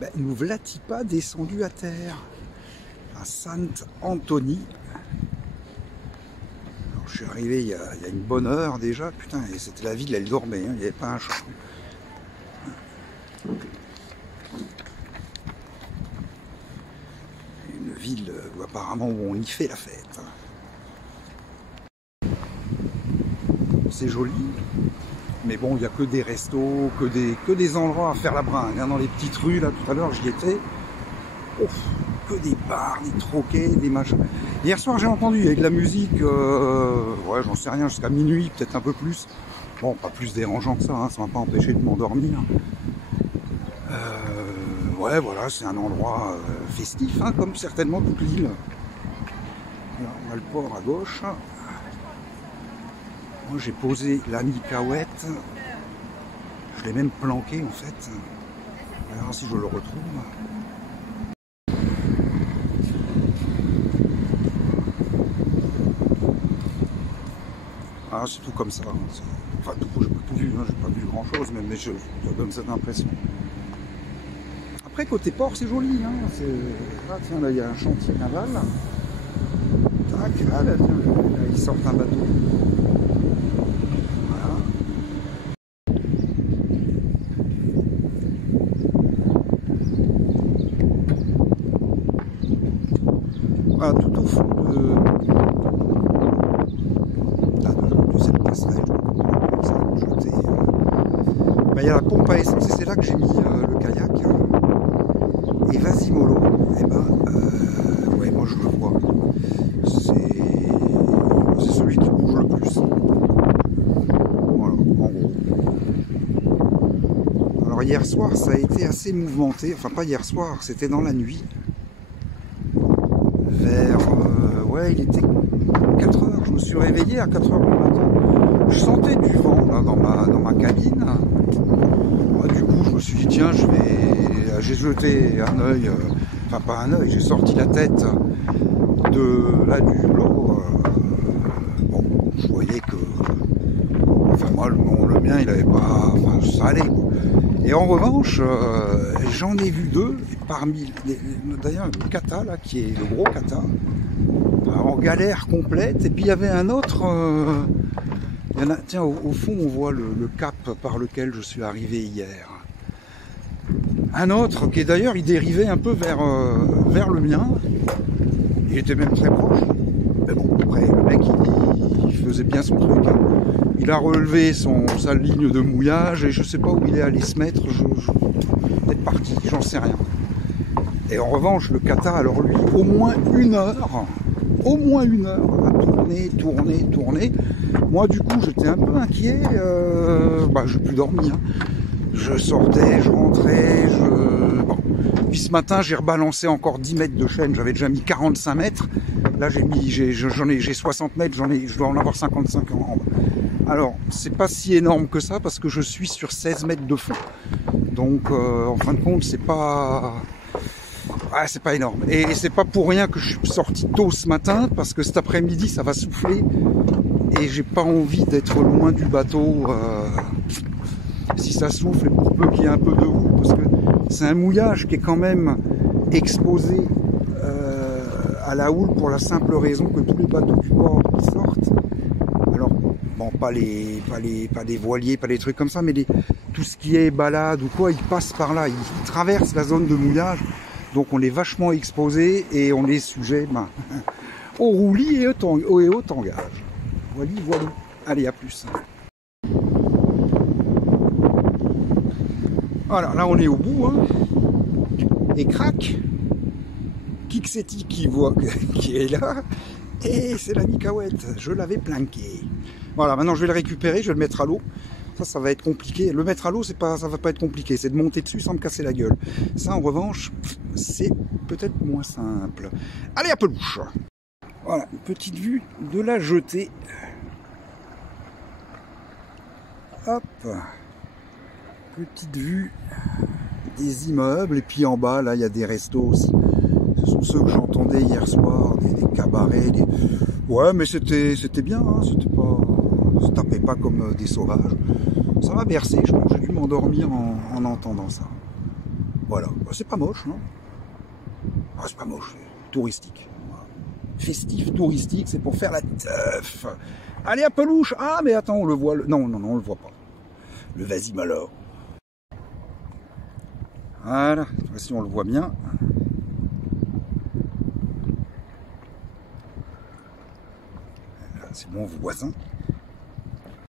Ben, nous voilà-t-il pas descendu à terre à Saint-Anthony. Je suis arrivé il y a une bonne heure déjà, putain, et c'était la ville, elle dormait, hein, il n'y avait pas un chat. Une ville où apparemment où on y fait la fête. C'est joli, mais bon, il n'y a que des restos, que des endroits à faire la bringue. Hein, dans les petites rues, là, tout à l'heure, j'y étais. Ouf, que des bars, des troquets, des machins. Hier soir, j'ai entendu, il y avait de la musique, ouais, j'en sais rien, jusqu'à minuit, peut-être un peu plus. Bon, pas plus dérangeant que ça, hein, ça m'a pas empêché de m'endormir. Ouais, voilà, c'est un endroit festif, hein, comme certainement toute l'île. On a le port à gauche. Moi, j'ai posé la Nicaouette. Je l'ai même planqué, en fait. On verra si je le retrouve. Ah, c'est tout comme ça. Hein. Enfin, j'ai pas tout vu, hein, j'ai pas vu grand chose, mais ça donne cette impression. Après, côté port, c'est joli. Hein. Là, tiens, là, il y a un chantier naval. Tac, là, tiens, là, ils sortent un bateau. Voilà. Voilà, tout au fond de cette passerelle, il y a la pompe à essence et c'est là que j'ai mis le kayak. Et vas-y mollo, et ouais, moi je le vois. C'est celui qui bouge le plus. Voilà, en gros. Alors hier soir, ça a été assez mouvementé. Enfin, pas hier soir, c'était dans la nuit. Vers... ouais, il était 4 heures. Je me suis réveillé à 4 heures du matin. Je sentais du vent là, dans ma cabine. Ouais, du coup, je me suis dit, tiens, j'ai jeté un œil, enfin pas un œil, j'ai sorti la tête du hublot. Bon, je voyais que, enfin moi, le mien, il avait pas, enfin ça allait quoi. Et en revanche, j'en ai vu deux, parmi, d'ailleurs le kata là, qui est le gros kata, en galère complète, et puis il y avait un autre, il y en a, tiens, au fond on voit le cap par lequel je suis arrivé hier. Un autre qui d'ailleurs il dérivait un peu vers le mien, il était même très proche, mais bon après le mec il faisait bien son truc, hein. Il a relevé sa ligne de mouillage et je sais pas où il est allé se mettre, peut-être parti, j'en sais rien. Et en revanche le kata, alors lui, au moins une heure à tourner. Moi du coup j'étais un peu inquiet, j'ai plus dormi, hein. Je sortais, je rentrais, bon. Puis ce matin j'ai rebalancé encore 10 mètres de chaîne, j'avais déjà mis 45 mètres, là j'ai 60 mètres, je dois en avoir 55 en bas. Alors c'est pas si énorme que ça parce que je suis sur 16 mètres de fond, donc en fin de compte c'est pas énorme. Et c'est pas pour rien que je suis sorti tôt ce matin, parce que cet après-midi ça va souffler et j'ai pas envie d'être loin du bateau si ça souffle, et pour peu qu'il y ait un peu de houle, parce que c'est un mouillage qui est quand même exposé à la houle pour la simple raison que tous les bateaux du port qui sortent, alors bon, pas des voiliers, pas des trucs comme ça, mais tout ce qui est balade ou quoi, ils passent par là, ils traversent la zone de mouillage. Donc on est vachement exposé et on est sujet au roulis et au tangage. Voilà. Allez, à plus. Voilà, là on est au bout, hein. Et crac, qui que c'est qui est là. Et c'est la Nicaouette, je l'avais planqué. Voilà, maintenant je vais le récupérer, je vais le mettre à l'eau. Ça va être compliqué. Le mettre à l'eau, ça va pas être compliqué. C'est de monter dessus sans me casser la gueule. Ça, en revanche, c'est peut-être moins simple. Allez, à pelouche. Voilà, une petite vue de la jetée. Hop. Petite vue des immeubles. Et puis en bas, là, il y a des restos aussi. Ce sont ceux que j'entendais hier soir, des cabarets. Ouais, mais c'était bien, hein, c'était pas... Ça tapait pas comme des sauvages. Ça m'a bercé, j'ai dû m'endormir en entendant ça. Voilà, c'est pas moche, non? Ah, c'est pas moche, c'est touristique. Festif, touristique, c'est pour faire la teuf. Allez à Pelouche. Ah, mais attends, on le voit. Non, non, non, on le voit pas. Le Vasimala. Voilà, cette fois-ci on le voit bien. C'est mon voisin.